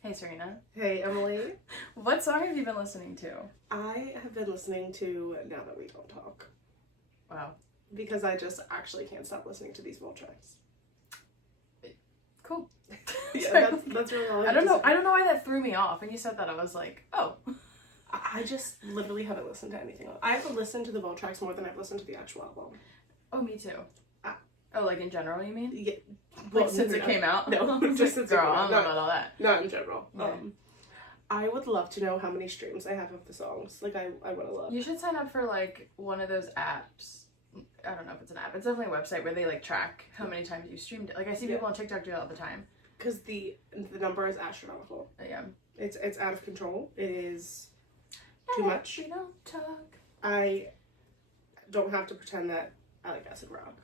Hey Serena. Hey Emily. What song have you been listening to? I have been listening to Now That We Don't Talk. Wow. Because I just actually can't stop listening to these Voltreks. Cool. Yeah, that's really all I don't know why that threw me off. When you said that, I was like, oh. I just literally haven't listened to anything else. I haven't listened to the Voltreks more than I've listened to the actual album. Oh, me too. Oh, like in general, you mean? Yeah. Like since it came out? No, just since girl, it came out. I don't know about all that. Not in general. Yeah. I would love to know how many streams I have of the songs. Like, I would have loved. You should sign up for like one of those apps. I don't know if it's an app. It's definitely a website where they like track how many times you streamed it. Like I see people on TikTok do it all the time. Because the number is astronomical. Yeah. It's out of control. It is too much. We don't talk. I don't have to pretend that I like acid rock.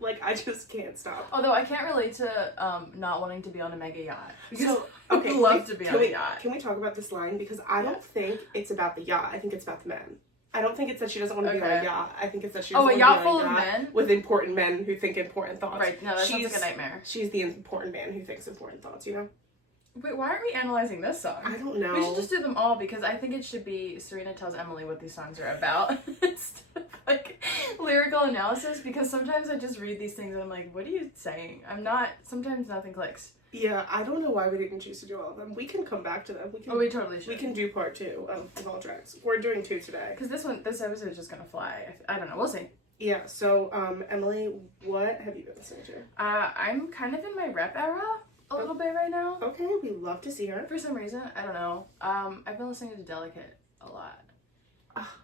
Like, I just can't stop. Although I can't relate to not wanting to be on a mega yacht. So, okay, I love to be on a yacht. Can we talk about this line? Because I don't think it's about the yacht. I think it's about the men. I don't think it's that she doesn't want to be on a yacht. I think it's that she doesn't want to be on a full of men? with important men who think important thoughts. Right, no, that sounds like a nightmare. She's the important man who thinks important thoughts, you know? Wait, why aren't we analyzing this song? I don't know. We should just do them all because I think it should be Serena tells Emily what these songs are about instead of like lyrical analysis, because sometimes I just read these things and I'm like, what are you saying? Sometimes nothing clicks. Yeah, I don't know why we didn't choose to do all of them. We can come back to them. We totally should. We can do part 2 of all tracks. We're doing 2 today. Because this episode is just gonna fly. I don't know. We'll see. Yeah, so, Emily, what have you been listening to? I'm kind of in my rep era a little bit right now. Okay, we love to see her. For some reason, I don't know. I've been listening to Delicate a lot.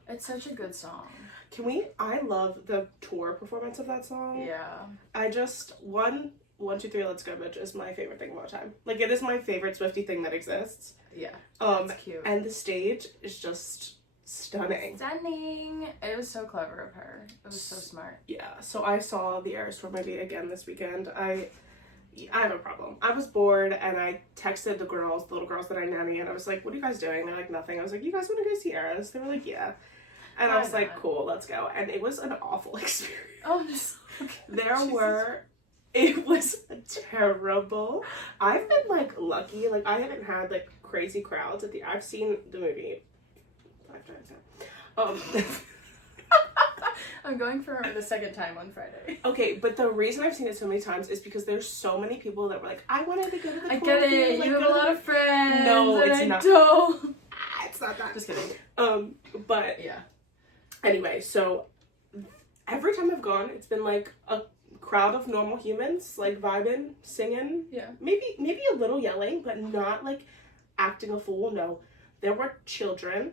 It's such a good song. I love the tour performance of that song. Yeah. I just, 1, 2, 3, Let's Go, Bitch is my favorite thing of all time. Like, it is my favorite Swiftie thing that exists. Yeah. It's cute. And the stage is just stunning. Stunning. It was so clever of her. It was so smart. Yeah, so I saw the Eras Tour movie again this weekend. I have a problem. I was bored and I texted the little girls that I nanny, and I was like, what are you guys doing? They're like, nothing. I was like, you guys want to go see Eras? They were like, yeah. And I was like, cool, let's go. And it was an awful experience. Oh, just It was terrible. I've been like lucky. Like, I haven't had like crazy crowds at I've seen the movie 5 times now. I'm going for the second time on Friday. Okay, but the reason I've seen it so many times is because there's so many people that were like, I wanted to go to the I get it. Like, you have a lot of friends. No, and it's I not. Don't. It's not that. Just kidding. But yeah. Anyway, so every time I've gone, it's been like a crowd of normal humans, like vibing, singing. Yeah. Maybe a little yelling, but not like acting a fool. No. There were children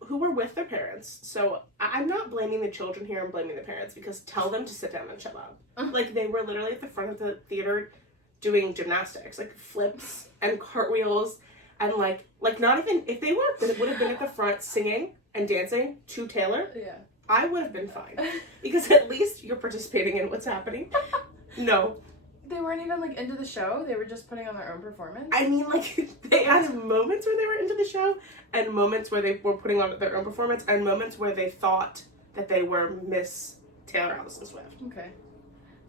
who were with their parents. So I'm not blaming the children here, I'm blaming the parents, because tell them to sit down and shut up. Like, they were literally at the front of the theater doing gymnastics, like flips and cartwheels, and like not even, if they would have been at the front singing and dancing to Taylor, yeah, I would have been fine. Because at least you're participating in what's happening. No. They weren't even like into the show. They were just putting on their own performance. I mean, like, they had moments where they were into the show, and moments where they were putting on their own performance, and moments where they thought that they were Miss Taylor Allison Swift. Okay.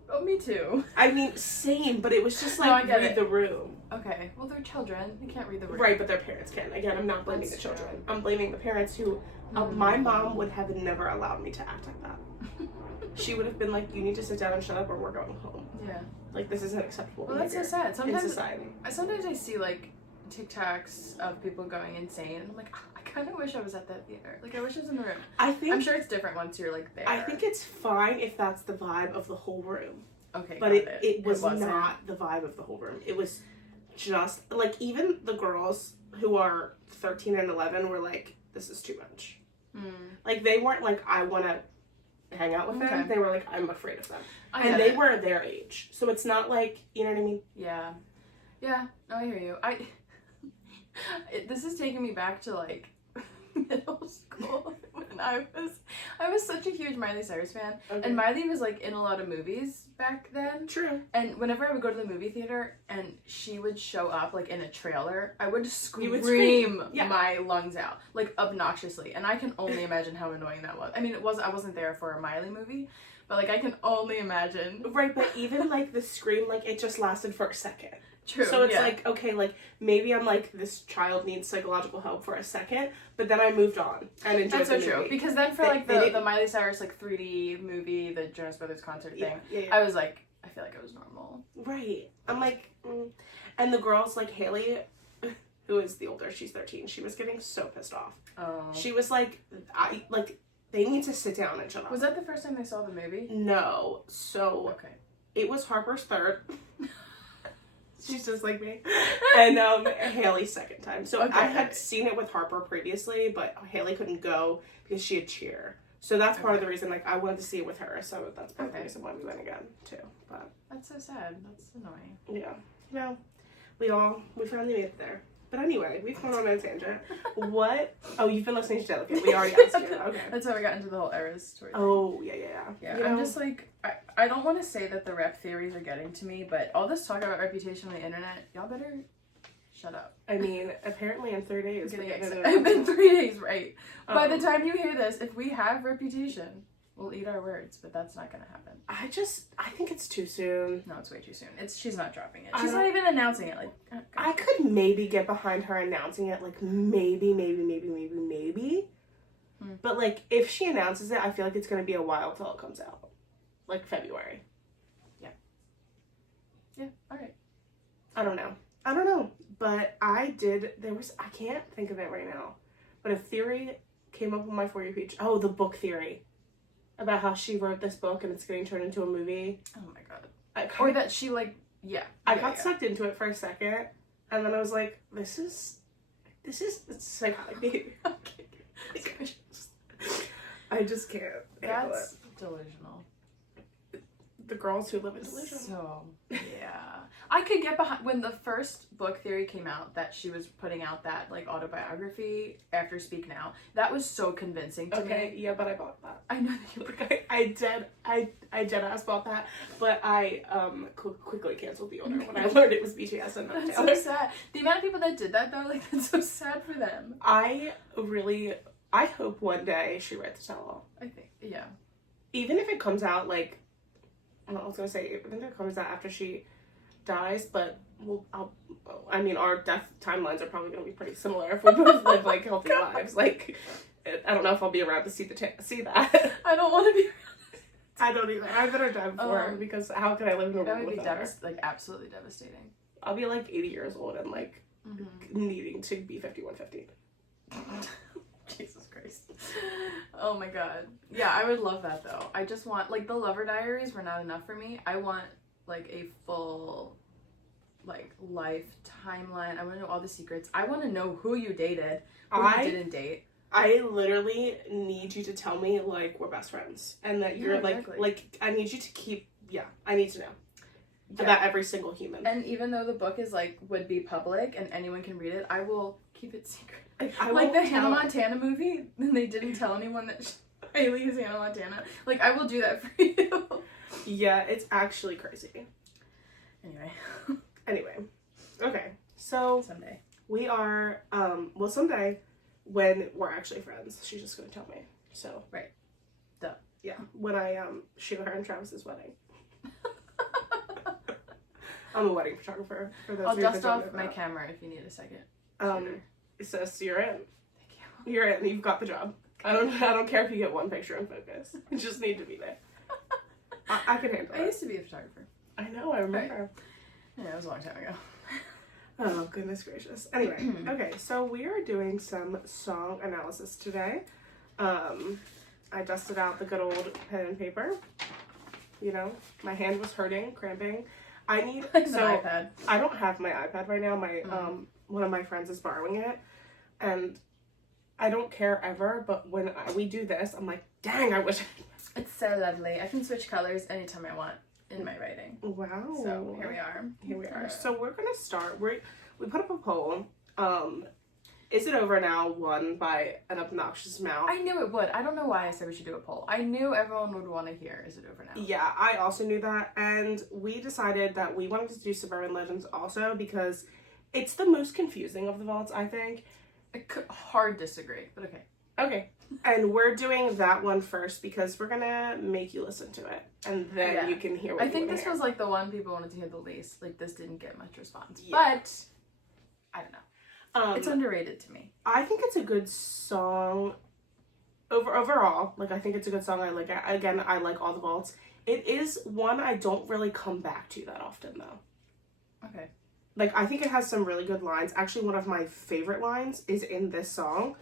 Oh, me too. I mean, same, but it was just like, read the room. Okay. Well, they're children. They can't read the room. Right, but their parents can. Again, I'm not blaming the children. I'm blaming the parents who, my mom would have never allowed me to act like that. She would have been like, you need to sit down and shut up or we're going home. Yeah. Like, this isn't acceptable behavior. That's so sad. Sometimes in society. Sometimes I see like TikToks of people going insane, and I'm like, I kind of wish I was at that theater. Like, I wish I was in the room. I'm sure it's different once you're like there. I think it's fine if that's the vibe of the whole room. Okay, but it was not the vibe of the whole room. It was just like, even the girls who are 13 and 11 were like, this is too much. Like, they weren't like, I want to hang out with them. They were like, I'm afraid of them. And they were their age. So it's not like, you know what I mean? Yeah. Yeah. No, I hear you. This is taking me back to like middle school when I was such a huge Miley Cyrus fan. Okay. And Miley was like in a lot of movies back then. True. And whenever I would go to the movie theater and she would show up like in a trailer, I would scream my lungs out, like obnoxiously. And I can only imagine how annoying that was. I mean, I wasn't there for a Miley movie, but like I can only imagine. Right, but even like the scream, like it just lasted for a second. True. So it's like, okay, like, maybe I'm like, this child needs psychological help for a second, but then I moved on and enjoyed the movie. That's so true. Because then for, like, the Miley Cyrus, like, 3D movie, the Jonas Brothers concert thing, I was like, I feel like it was normal. Right. I'm like, And the girls, like, Haley, who is the older, she's 13, she was getting so pissed off. Oh. She was like, they need to sit down and shut up. Was that the first time they saw the movie? No. So, it was Harper's third. She's just like me. And Haley's second time. So I had seen it with Harper previously, but Haley couldn't go because she had cheer. So that's part of the reason, like, I wanted to see it with her. So that's part of the reason why we went again, too. But that's so sad. That's annoying. Yeah. No. We finally made it there. But anyway, we've gone on a tangent. What? Oh, you've been listening to Delicate. We already asked you. Okay. That's how we got into the whole Eras story thing. Oh, yeah. Yeah, I'm just like, I don't want to say that the rep theories are getting to me, but all this talk about reputation on the internet, y'all better shut up. I mean, apparently in 3 days. I've been 3 days, right. By the time you hear this, if we have reputation, we'll eat our words, but that's not going to happen. I think it's too soon. No, it's way too soon. She's not dropping it. She's not even announcing it. Like, I could maybe get behind her announcing it, like, maybe. But, like, if she announces it, I feel like it's going to be a while till it comes out. Like, February. Yeah. Yeah, alright. I don't know. But I can't think of it right now. But a theory came up on my For You page. Oh, the book theory. About how she wrote this book and it's getting turned into a movie. Oh my god. Or that she, like, I got sucked into it for a second, and then I was like, this is psychotic behavior. I just can't. That's delusional. The girls who live in delusion. So, yeah. I could get behind, when the first book theory came out, that she was putting out that, like, autobiography after Speak Now, that was so convincing to me. Yeah, but I bought that. I know that you were. I dead ass bought that, but I quickly canceled the order when I learned it was BTS and not Taylor. That's so sad. The amount of people that did that, though, like, that's so sad for them. I hope one day she writes a tell-all. I think, yeah. Even if it comes out, like, I was gonna say, even if it comes out after she dies, but our death timelines are probably gonna be pretty similar if we both live, like, healthy lives. Like, I don't know if I'll be around to see that. I don't want to be around. I don't either. I better die before, because how could I live in a world without her? Like, absolutely devastating. I'll be, like, 80 years old and, like, needing to be 5150. Jesus Christ. Oh my god. Yeah, I would love that, though. I just want, like, the Lover Diaries were not enough for me. I want, like, a full, like, life timeline. I want to know all the secrets. I want to know who you dated, who you didn't date. I literally need you to tell me, like, we're best friends. And that you're, like, I need you to keep, I need to know. About every single human. And even though the book is, like, would be public and anyone can read it, I will keep it secret. Like the Hannah Montana movie, and they didn't tell anyone that Hailey is Hannah Montana. Like, I will do that for you. Yeah, it's actually crazy. Anyway. Okay, so someday. We are, someday, when we're actually friends, she's just gonna tell me. So. Right. Duh. Yeah, when I, shoot her in Travis's wedding. I'm a wedding photographer. For those I'll dust off my camera if you need a second. Sis, you're in. Thank you. You're in. You've got the job. I don't care if you get one picture in focus. You just need to be there. I can handle it. I used to be a photographer. I know. I remember. Right. Yeah, it was a long time ago. Oh, goodness gracious. Anyway, okay, so we are doing some song analysis today. I dusted out the good old pen and paper. You know, my hand was hurting, cramping. I need an iPad. I don't have my iPad right now. My one of my friends is borrowing it, and I don't care ever. But when we do this, I'm like, dang, I wish. It's so lovely. I can switch colors anytime I want in my writing. Wow. So here we are. Here we are. So we're gonna start. We put up a poll. Is It Over Now won by an obnoxious amount? I knew it would. I don't know why I said we should do a poll. I knew everyone would want to hear Is It Over Now. Yeah, I also knew that. And we decided that we wanted to do Suburban Legends also because it's the most confusing of the vaults, I think. I could hard disagree, but okay. Okay. And we're doing that one first because we're gonna make you listen to it. And then you can hear what I think this was like the one people wanted to hear the least. Like this didn't get much response. Yeah. But I don't know. It's underrated to me. I think it's a good song. Overall, like I think it's a good song. I like it. Again, I like all the vaults. It is one I don't really come back to that often though. Okay. Like I think it has some really good lines. Actually, one of my favorite lines is in this song,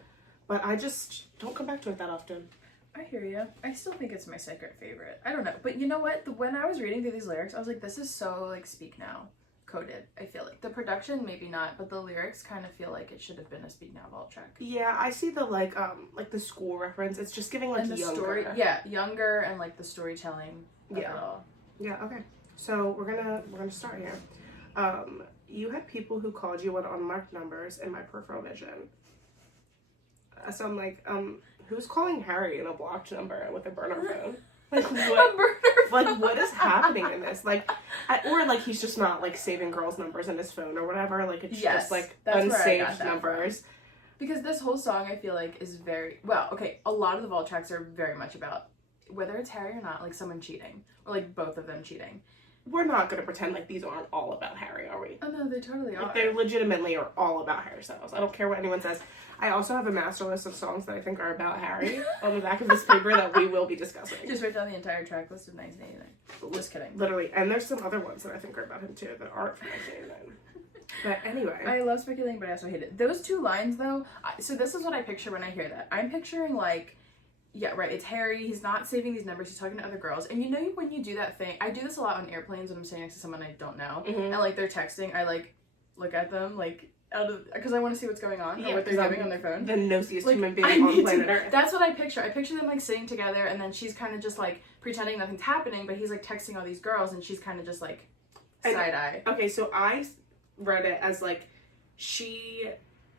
but I just don't come back to it that often. I hear you. I still think it's my second favorite. I don't know. But you know what? When I was reading through these lyrics, I was like, this is so, like, Speak Now coded, I feel like. The production, maybe not, but the lyrics kind of feel like it should have been a Speak Now vault track. Yeah, I see the, like the school reference. It's just giving, like, and the younger. Story, yeah, younger and, like, the storytelling of it all. Yeah, okay. So, we're gonna start here. You had people who called you with unmarked numbers in my peripheral vision. So I'm like, who's calling Harry in a blocked number with a burner phone? Like what? A burner phone. Like what is happening in this? Like, or like he's just not like saving girls' numbers in his phone or whatever. Like it's just like unsaved numbers. From. Because this whole song, I feel like, is very well. Okay, a lot of the vault tracks are very much about whether it's Harry or not, like someone cheating or like both of them cheating. We're not going to pretend like these aren't all about Harry, are we? Oh, no, they totally are. Like, they legitimately are all about Harry Styles. I don't care what anyone says. I also have a master list of songs that I think are about Harry on the back of this paper that we will be discussing. Just write down the entire track list of 1989. Just kidding. Literally. And there's some other ones that I think are about him, too, that aren't from 1989. But anyway. I love speculating, but I also hate it. Those two lines, though, so this is what I picture when I hear that. I'm picturing, like, yeah, right, it's Harry, he's not saving these numbers, he's talking to other girls, and you know when you do that thing, I do this a lot on airplanes when I'm sitting next to someone I don't know, and like they're texting, I like look at them like out of, because I want to see what's going on, or what they're doing on their phone. The nosiest like, human being on planet Earth. That's what I picture them like sitting together, and then she's kind of just like pretending nothing's happening, but he's like texting all these girls, and she's kind of just like side-eye. Okay, so I read it as like, she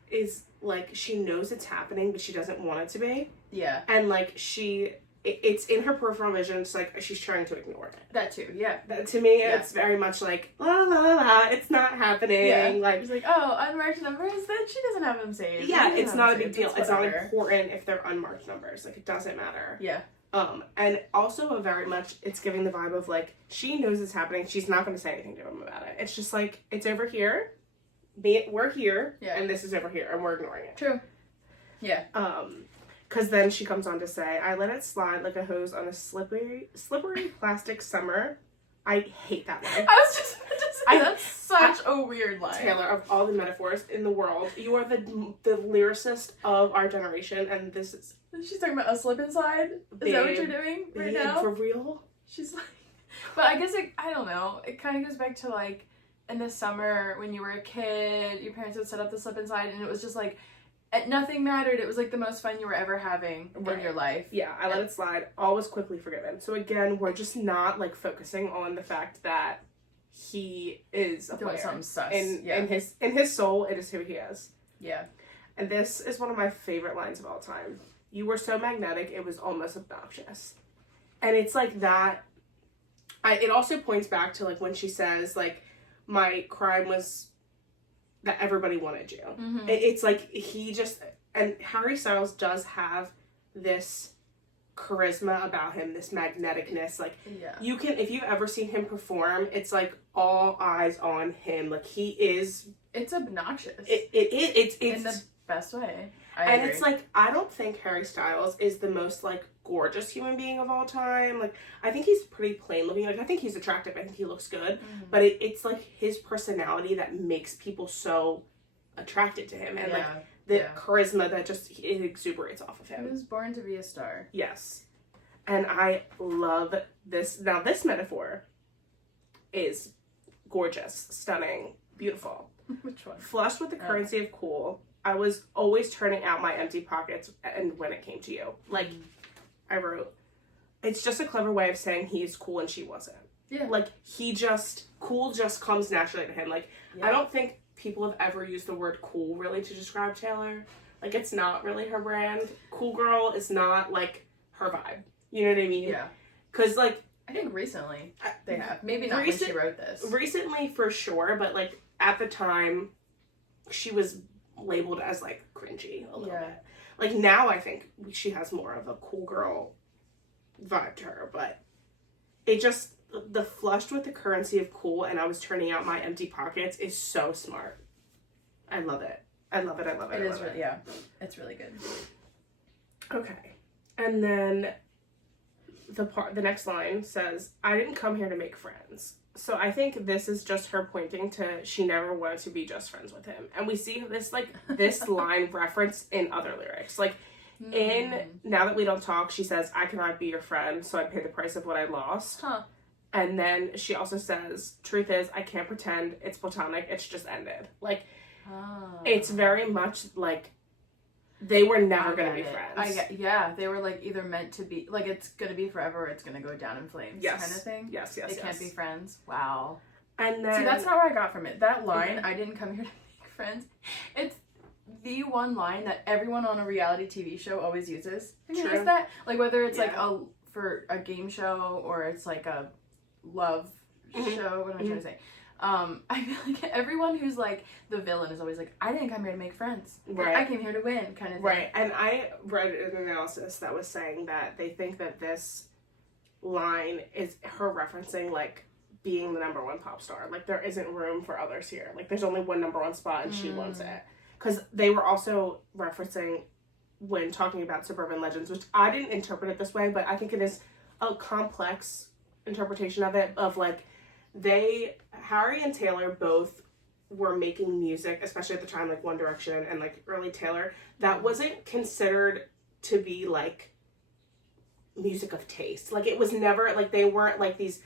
is like, she knows it's happening, but she doesn't want it to be. Yeah. And like it's in her peripheral vision, it's like she's trying to ignore it. That too, yeah. To me, it's very much like, la la la la, it's not happening. Yeah. Like, she's like, oh, unmarked numbers, then she doesn't have them saved. Yeah, it's not a big deal. It's not important if they're unmarked numbers. Like, it doesn't matter. Yeah. And also very much, it's giving the vibe of like, she knows it's happening, she's not going to say anything to him about it. It's just like, it's over here, we're here, and this is over here, and we're ignoring it. True. Yeah. Because then she comes on to say, I let it slide like a hose on a slippery plastic summer. I hate that line. I was just about to say, that's such a weird line. Taylor, of all the metaphors in the world, you are the lyricist of our generation, and this is... She's talking about a slip and slide? Is that what you're doing right now? For real? She's like... But I guess, I don't know, it kind of goes back to, like, in the summer, when you were a kid, your parents would set up the slip and slide, and it was just, like, nothing mattered. It was like the most fun you were ever having in your life. Yeah, I let it slide. All was quickly forgiven. So again, we're just not like focusing on the fact that he is a player. Something sus. In his soul, it is who he is. Yeah. And this is one of my favorite lines of all time. You were so magnetic, it was almost obnoxious. And it's like that. It also points back to like when she says like, my crime was that everybody wanted you. Mm-hmm. It's like he just, and Harry Styles does have this charisma about him, this magneticness. Like, you can, if you've ever seen him perform, it's like all eyes on him. Like, he is. It's obnoxious. It's in the best way. I agree. It's like, I don't think Harry Styles is the most like gorgeous human being of all time. Like, I think he's pretty plain looking. Like, I think he's attractive. I think he looks good. Mm-hmm. But it's like his personality that makes people so attracted to him, and like the charisma that just it exuberates off of him. He was born to be a star. Yes. And I love this. Now, this metaphor is gorgeous, stunning, beautiful. Which one? Flushed with the currency of cool, I was always turning out my empty pockets, and when it came to you. Like, I wrote, it's just a clever way of saying he's cool and she wasn't. Yeah. Like, cool just comes naturally to him. Like, I don't think people have ever used the word cool really to describe Taylor. Like, it's not really her brand. Cool girl is not, like, her vibe. You know what I mean? Yeah. Because, like... I think recently they have. Maybe not when she wrote this. Recently, for sure, but, like, at the time, she was labeled as, like, cringy a little bit. Like, now I think she has more of a cool girl vibe to her, but it just, the flushed with the currency of cool and I was turning out my empty pockets is so smart. I love it. I love it. I love it. It is really, yeah. It's really good. Okay. And then the next line says, I didn't come here to make friends. So I think this is just her pointing to she never wanted to be just friends with him. And we see this, like, this line referenced in other lyrics. Like, in Now That We Don't Talk, she says, I cannot be your friend, so I pay the price of what I lost. Huh. And then she also says, truth is, I can't pretend it's platonic, it's just ended. Like, it's very much like they were never going to be friends. Yeah, they were like either meant to be, like it's going to be forever or it's going to go down in flames kind of thing. Yes. They can't be friends. Wow. And then... See, that's not what I got from it. That line, I didn't come here to make friends, it's the one line that everyone on a reality TV show always uses. Have you noticed that? Like whether it's like for a game show or it's like a love show, what am I trying to say? I feel like everyone who's like the villain is always like, I didn't come here to make friends. Right. I came here to win, kind of thing. Right. And I read an analysis that was saying that they think that this line is her referencing like being the number one pop star. Like there isn't room for others here. Like there's only one number one spot and she wants it. Because they were also referencing when talking about Suburban Legends, which I didn't interpret it this way, but I think it is a complex interpretation of it, of like Harry and Taylor both were making music, especially at the time, like One Direction and like early Taylor, that wasn't considered to be like music of taste. Like it was never, like they weren't like these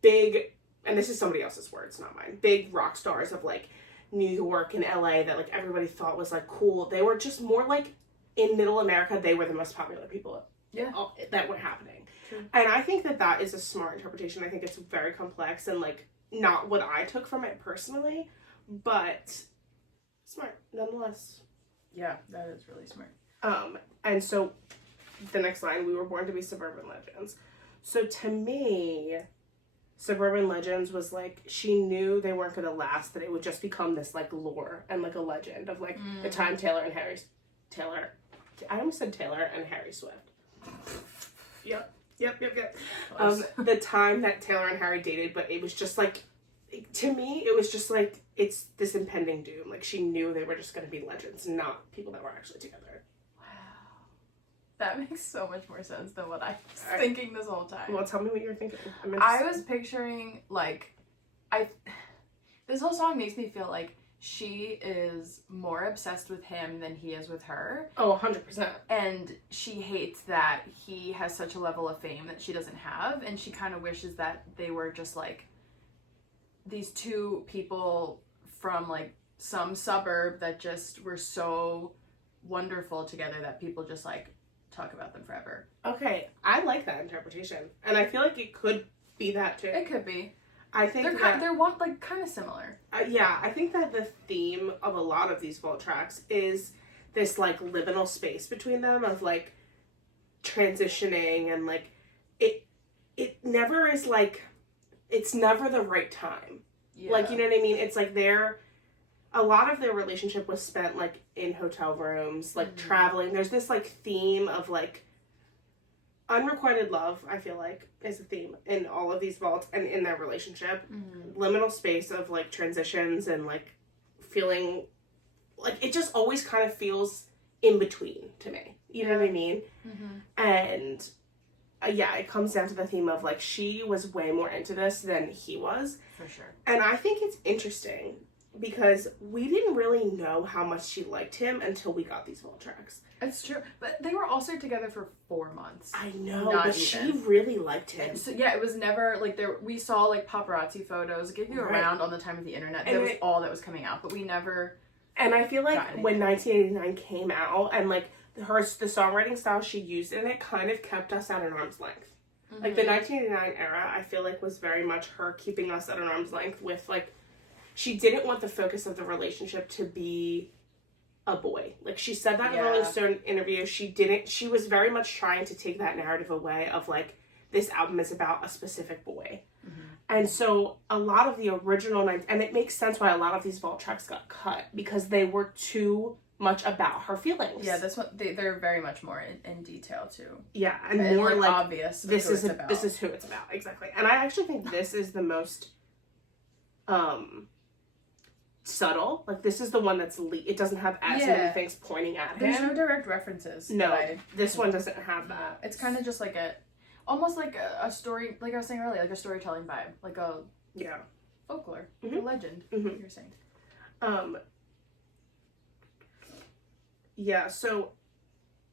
big, and this is somebody else's words, not mine, big rock stars of like New York and LA that like everybody thought was like cool. They were just more like in middle America, they were the most popular people that were happening. True. And I think that is a smart interpretation. I think it's very complex and like not what I took from it personally, but smart nonetheless. Yeah, that is really smart. And so the next line, we were born to be Suburban Legends. So to me, Suburban Legends was like, she knew they weren't going to last, that it would just become this like lore and like a legend of like the time Taylor, I almost said Taylor and Harry Swift. Yep. The time that Taylor and Harry dated, but it was just like, to me, it was just like, it's this impending doom. Like she knew they were just going to be legends, not people that were actually together. That makes so much more sense than what I was thinking this whole time. Well, tell me what you were thinking. I was picturing, like, this whole song makes me feel like she is more obsessed with him than he is with her. Oh, 100%. And she hates that he has such a level of fame that she doesn't have, and she kind of wishes that they were just, like, these two people from, like, some suburb that just were so wonderful together that people just, like, talk about them forever. Okay, I like that interpretation, and I feel like it could be that too. It could be. I think they're kind of similar. Yeah, I think that the theme of a lot of these vault tracks is this like liminal space between them of like transitioning and like it never is like, it's never the right time. Yeah. Like, you know what I mean? It's like a lot of their relationship was spent like in hotel rooms, like traveling. There's this like theme of like unrequited love, I feel like, is a theme in all of these vaults and in their relationship. Liminal space of like transitions and like feeling like it just always kind of feels in between to me. You know what I mean? And yeah, it comes down to the theme of like she was way more into this than he was. For sure. And I think it's interesting because we didn't really know how much she liked him until we got these vault tracks. It's true. But they were also together for 4 months. I know, but she really liked him. So, yeah, it was never, like, we saw, like, papparazi photos. It gave you around on the time of the internet. That was all that was coming out, but we never... And I feel like when 1989 came out, and, like, the songwriting style she used in it kind of kept us at an arm's length. Like, the 1989 era, I feel like, was very much her keeping us at an arm's length with, like, she didn't want the focus of the relationship to be a boy. Like, she said that in a Rolling Stone interview. She was very much trying to take that narrative away of, like, this album is about a specific boy. And so a lot of the original, and it makes sense why a lot of these vault tracks got cut, because they were too much about her feelings. Yeah, this one they're very much more in detail too. Yeah, and more like obvious. This is who it's about, exactly. And I actually think this is the most subtle. Like, this is the one that's it doesn't have as many things pointing at him. There's no direct references. No, this one doesn't have that. It's kind of just like almost like a story, like I was saying earlier, like a storytelling vibe, like a folklore, a legend. You're saying. Yeah. So,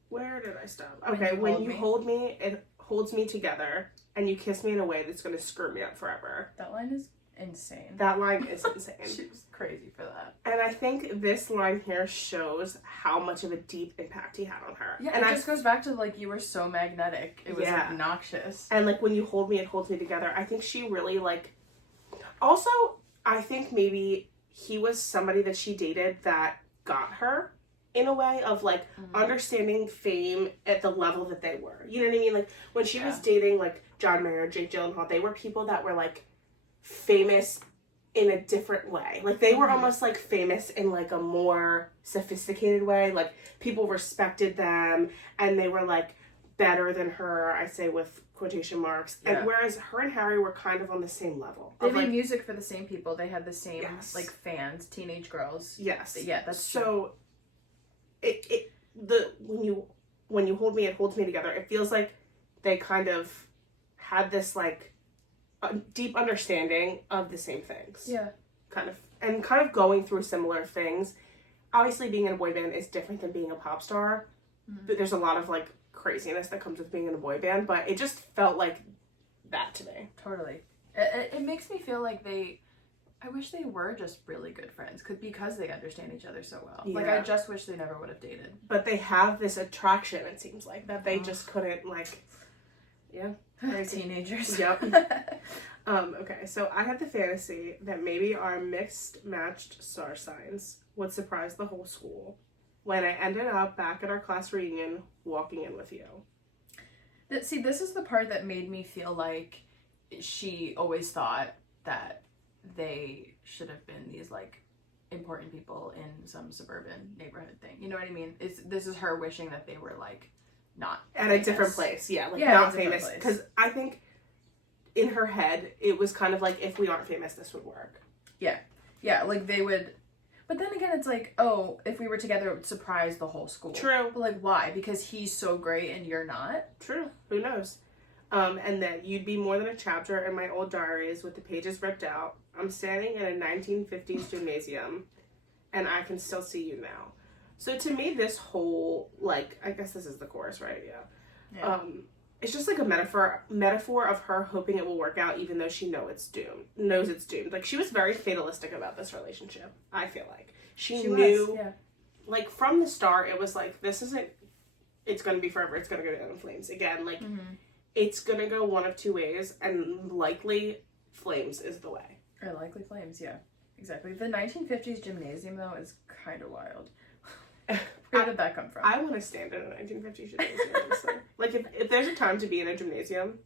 where did I stop? Okay, when you hold me, it holds me together, and you kiss me in a way that's going to screw me up forever. That line is insane. That line is insane. She was crazy for that. And I think this line here shows how much of a deep impact he had on her. Yeah, and it just goes back to, like, you were so magnetic. It was obnoxious. And, like, when you hold me, it holds me together. I think she really, like... Also, I think maybe he was somebody that she dated that got her in a way of, like, understanding fame at the level that they were. You know what I mean? Like, when she was dating, like, John Mayer, Jake Gyllenhaal, they were people that were, like, famous in a different way. Like, they were almost, like, famous in, like, a more sophisticated way. Like, people respected them, and they were, like, better than her, I say with quotation marks. Yeah. And whereas her and Harry were kind of on the same level. They made music for the same people. They had the same, like, fans, teenage girls. Yes. But yeah, that's so... When you hold me, it holds me together. It feels like they kind of had this, like, a deep understanding of the same things. Yeah. Kind of going through similar things. Obviously, being in a boy band is different than being a pop star. But there's a lot of, like, craziness that comes with being in a boy band. But it just felt like that to me. Totally. It makes me feel like I wish they were just really good friends because they understand each other so well. Yeah. Like, I just wish they never would have dated. But they have this attraction, it seems like, that they just couldn't, like... Yeah. They're teenagers. Yep. Okay, so I had the fantasy that maybe our mixed matched star signs would surprise the whole school when I ended up back at our class reunion walking in with you. See, this is the part that made me feel like she always thought that they should have been these, like, important people in some suburban neighborhood thing. You know what I mean? This is her wishing that they were, like, not at famous. A different place. Yeah, like, not famous. Because I think in her head, it was kind of like, if we aren't famous, this would work. Yeah. Yeah, like, they would... But then again, it's like, oh, if we were together, it would surprise the whole school. True. But, like, why? Because he's so great and you're not? True. Who knows? And that you'd be more than a chapter in my old diaries with the pages ripped out. I'm standing in a 1950s gymnasium, and I can still see you now. So to me, this whole, like, I guess this is the chorus, right? Yeah. It's just like a metaphor of her hoping it will work out, even though she knows it's doomed. Like, she was very fatalistic about this relationship, I feel like. She knew, like, from the start, it was like, this isn't, it's going to be forever, it's going to go down in flames. Again, like, it's going to go one of two ways, and likely flames is the way. Or likely flames, yeah. Exactly. The 1950s gymnasium, though, is kind of wild. Where did that come from? I want to stand in a 1950s gymnasium. Like, if there's a time to be in a gymnasium,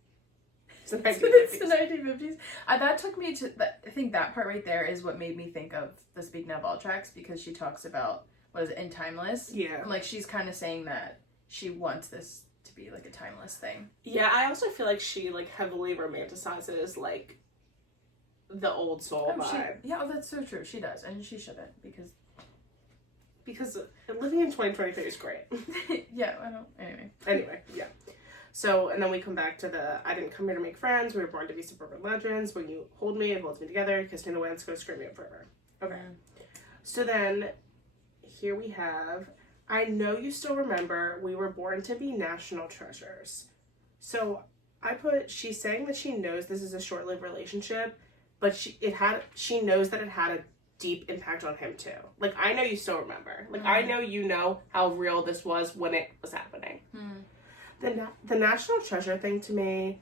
it's the 1950s. It's the 1950s. That took me to... I think that part right there is what made me think of the Speak Now Ball tracks, because she talks about, what is it, in Timeless? Yeah. And, like, she's kind of saying that she wants this to be, like, a timeless thing. Yeah, I also feel like she, like, heavily romanticizes, like, the old soul vibe. That's so true. She does, and she shouldn't, because living in 2023 is great. Yeah, I don't... Anyway, yeah. So, and then we come back to I didn't come here to make friends. We were born to be suburban legends. When you hold me, it holds me together. You kiss me in the way, it's going to scream me up forever. Okay. So then, here we have, I know you still remember, we were born to be national treasures. So, she's saying that she knows this is a short-lived relationship, but she knows that it had a deep impact on him too. Like, I know you still remember. Like, I know you know how real this was when it was happening. The national treasure thing to me,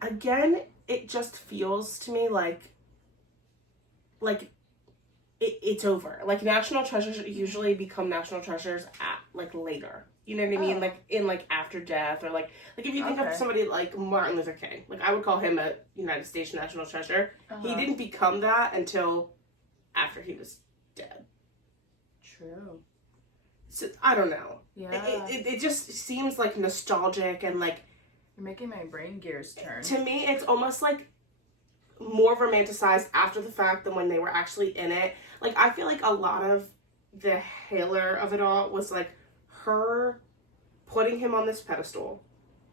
again, it just feels to me like it's over. Like, national treasures usually become national treasures at, like, later. You know what I mean? Like, in, like, after death, or like if you think of somebody like Martin Luther King, like, I would call him a United States national treasure. He didn't become that until after he was dead. True. So, I don't know. Yeah. It just seems like nostalgic and like... You're making my brain gears turn. To me, it's almost like more romanticized after the fact than when they were actually in it. Like, I feel like a lot of the hailer of it all was like her putting him on this pedestal,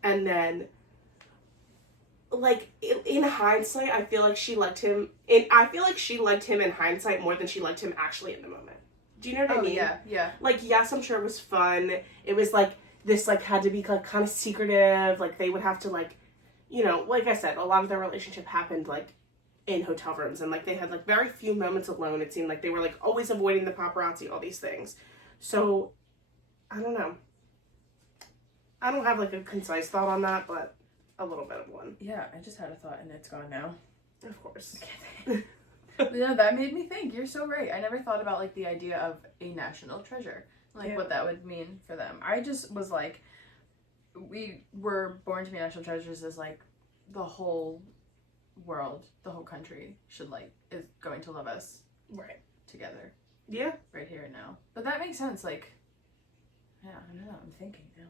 and then like in hindsight, I feel like she liked him in hindsight more than she liked him actually in the moment. Do you know what I mean? Yeah. Like, yes, I'm sure it was fun. It was like this, like, had to be like kind of secretive. Like, they would have to, like, you know, like I said, a lot of their relationship happened like in hotel rooms, and like they had like very few moments alone. It seemed like they were like always avoiding the paparazzi, all these things. So I don't know. I don't have like a concise thought on that, but a little bit of one. Yeah, I just had a thought and it's gone now. Of course. No, that made me think. You're so right. I never thought about like the idea of a national treasure, like what that would mean for them. I just was like, we were born to be national treasures as like the whole world, the whole country should like is going to love us right together. Yeah. Right here and now. But that makes sense. Like, yeah, I don't know. I'm thinking now.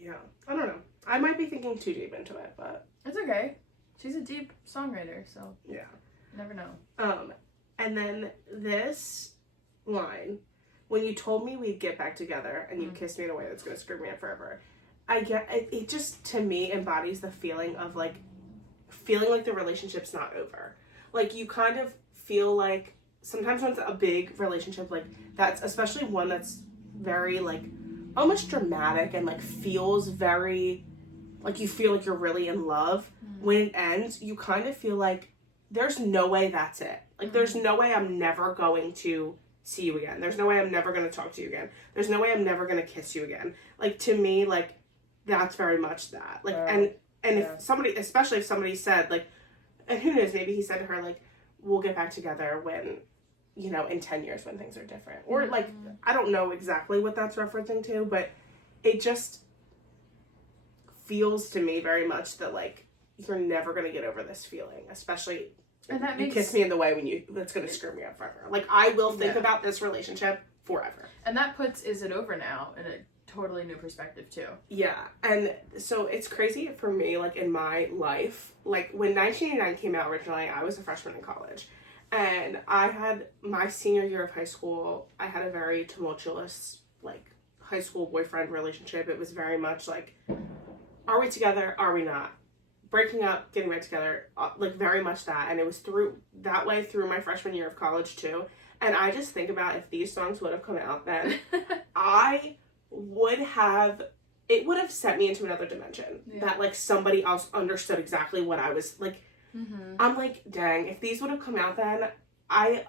Yeah, I don't know. I might be thinking too deep into it, but it's okay. She's a deep songwriter, so yeah, never know. And then this line, when you told me we'd get back together and you kissed me in a way that's gonna screw me up forever, I get it. It just to me embodies the feeling of like feeling like the relationship's not over. Like you kind of feel like sometimes when it's a big relationship like that's, especially one that's very like almost dramatic and like feels very like you feel like you're really in love, when it ends you kind of feel like there's no way that's it. Like there's no way I'm never going to see you again. There's no way I'm never going to talk to you again. There's no way I'm never going to kiss you again. Like to me, like that's very much that. Like and if somebody, especially if somebody said like, and who knows, maybe he said to her like, we'll get back together when, you know, in 10 years when things are different. Or like, I don't know exactly what that's referencing to, but it just feels to me very much that like, you're never going to get over this feeling, especially and that you kiss me in the way when that's going to screw me up forever. Like, I will think about this relationship forever. And that puts Is It Over Now in a totally new perspective too. Yeah, and so it's crazy for me, like in my life, like when 1989 came out originally, I was a freshman in college. And I had my senior year of high school, I had a very tumultuous, like, high school boyfriend relationship. It was very much like, are we together? Are we not? Breaking up, getting back together, like, very much that. And it was through my freshman year of college, too. And I just think about if these songs would have come out then, it would have set me into another dimension. Yeah. That, like, somebody else understood exactly what I was, like, I'm like, dang, if these would have come out then, I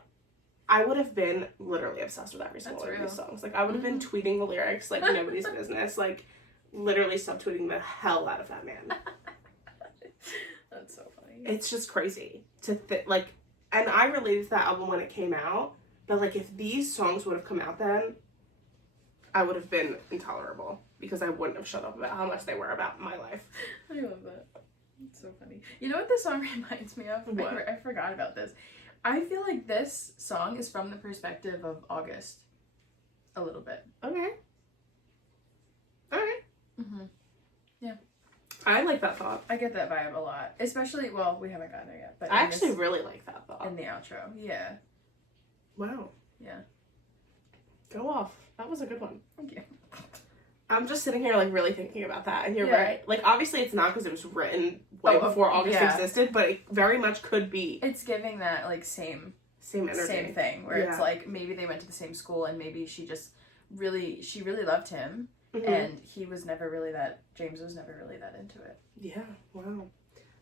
would have been literally obsessed with every single one of these songs. Like, I would have been tweeting the lyrics like nobody's business. Like, literally subtweeting the hell out of that man. That's so funny. It's just crazy to like, and I related to that album when it came out, but like, if these songs would have come out then, I would have been intolerable because I wouldn't have shut up about how much they were about my life. I love that. It's so funny. You know what this song reminds me of? What? I forgot about this. I feel like this song is from the perspective of August. A little bit. Okay. Alright. Yeah. I like that thought. I get that vibe a lot. Especially, well, we haven't gotten there yet. But I actually really like that thought. In the outro. Yeah. Wow. Yeah. Go off. That was a good one. Thank you. I'm just sitting here, like, really thinking about that, and you're right. Like, obviously it's not because it was written way before August existed, but it very much could be. It's giving that, like, same energy. Same thing, where it's like, maybe they went to the same school, and maybe she really loved him, and James was never really that into it. Yeah, wow.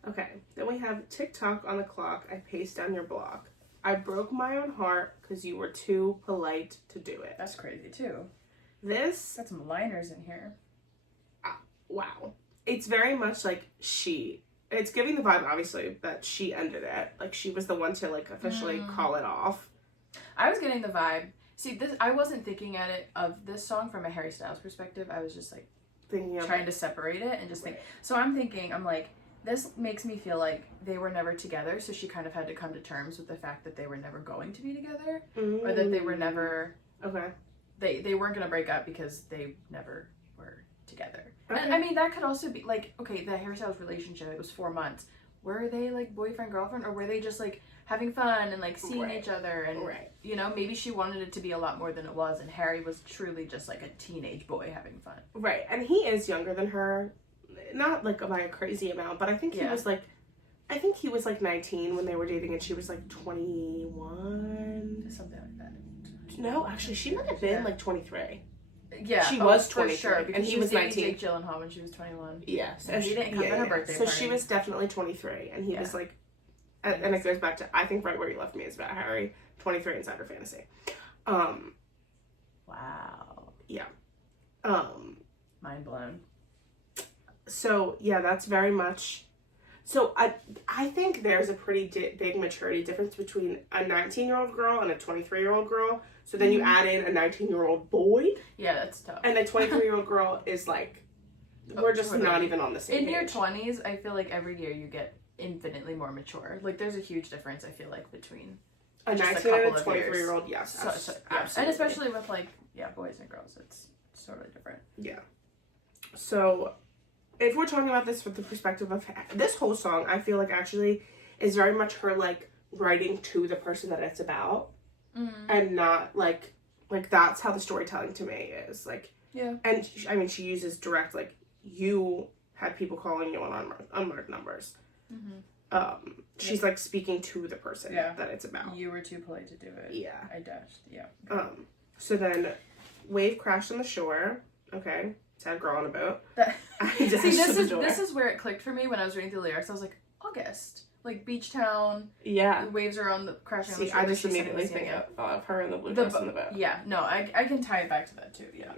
Okay, then we have TikTok on the clock, I paced down your block. I broke my own heart because you were too polite to do it. That's crazy, too. This... Got some liners in here. Wow. It's very much like it's giving the vibe, obviously, that she ended it. Like, she was the one to, like, officially call it off. I was getting the vibe. See, I wasn't thinking of this song from a Harry Styles perspective. I was just, like, trying to separate it and just think. So I'm like, this makes me feel like they were never together, so she kind of had to come to terms with the fact that they were never going to be together. Or that they were never... Okay. they weren't gonna break up because they never were together. Okay. And I mean, that could also be like, okay, the Harry Styles relationship, it was 4 months. Were they like boyfriend girlfriend, or were they just like having fun and like seeing each other? And you know, maybe she wanted it to be a lot more than it was, and Harry was truly just like a teenage boy having fun. Right, and he is younger than her, not like by a crazy amount, but I think he was like, 19 when they were dating, and she was like 21, something like that. No, actually, she might have been like 23. Yeah, she was 23, for sure, and he was 19. Jake Gyllenhaal when she was 21. Yes, and he didn't come to her birthday party. So she was definitely 23, and he was like, and it goes back to, I think Right Where You Left Me is about Harry, 23 Insider Fantasy. Wow. Yeah. Mind blown. So yeah, that's very much. So I think there's a pretty big maturity difference between a 19-year-old girl and a 23-year-old girl. So then you add in a 19-year-old boy. Yeah, that's tough. And a 23-year-old girl is like, we're just not even on the same page. In your 20s, I feel like every year you get infinitely more mature. Like, there's a huge difference, I feel like, between a 19 and a 23-year-old, yes. Absolutely. And especially with, like, boys and girls, it's totally different. Yeah. So, if we're talking about this with the perspective of this whole song, I feel like actually is very much her, like, writing to the person that it's about. Mm-hmm. And not, like, that's how the storytelling to me is. Like, yeah. And, I mean, she uses direct, like, you had people calling you on unmarked numbers. Mm-hmm. She's, like, speaking to the person that it's about. You were too polite to do it. Yeah. I dashed. Yeah. So then, wave crashed on the shore. Okay. Sad girl on a boat. See, this is where it clicked for me when I was reading the lyrics. I was like, August. Like, beach town. Yeah. The waves are crashing on the shore. I just immediately think of her in the blue dress on the boat. Yeah. No, I can tie it back to that, too. Yeah.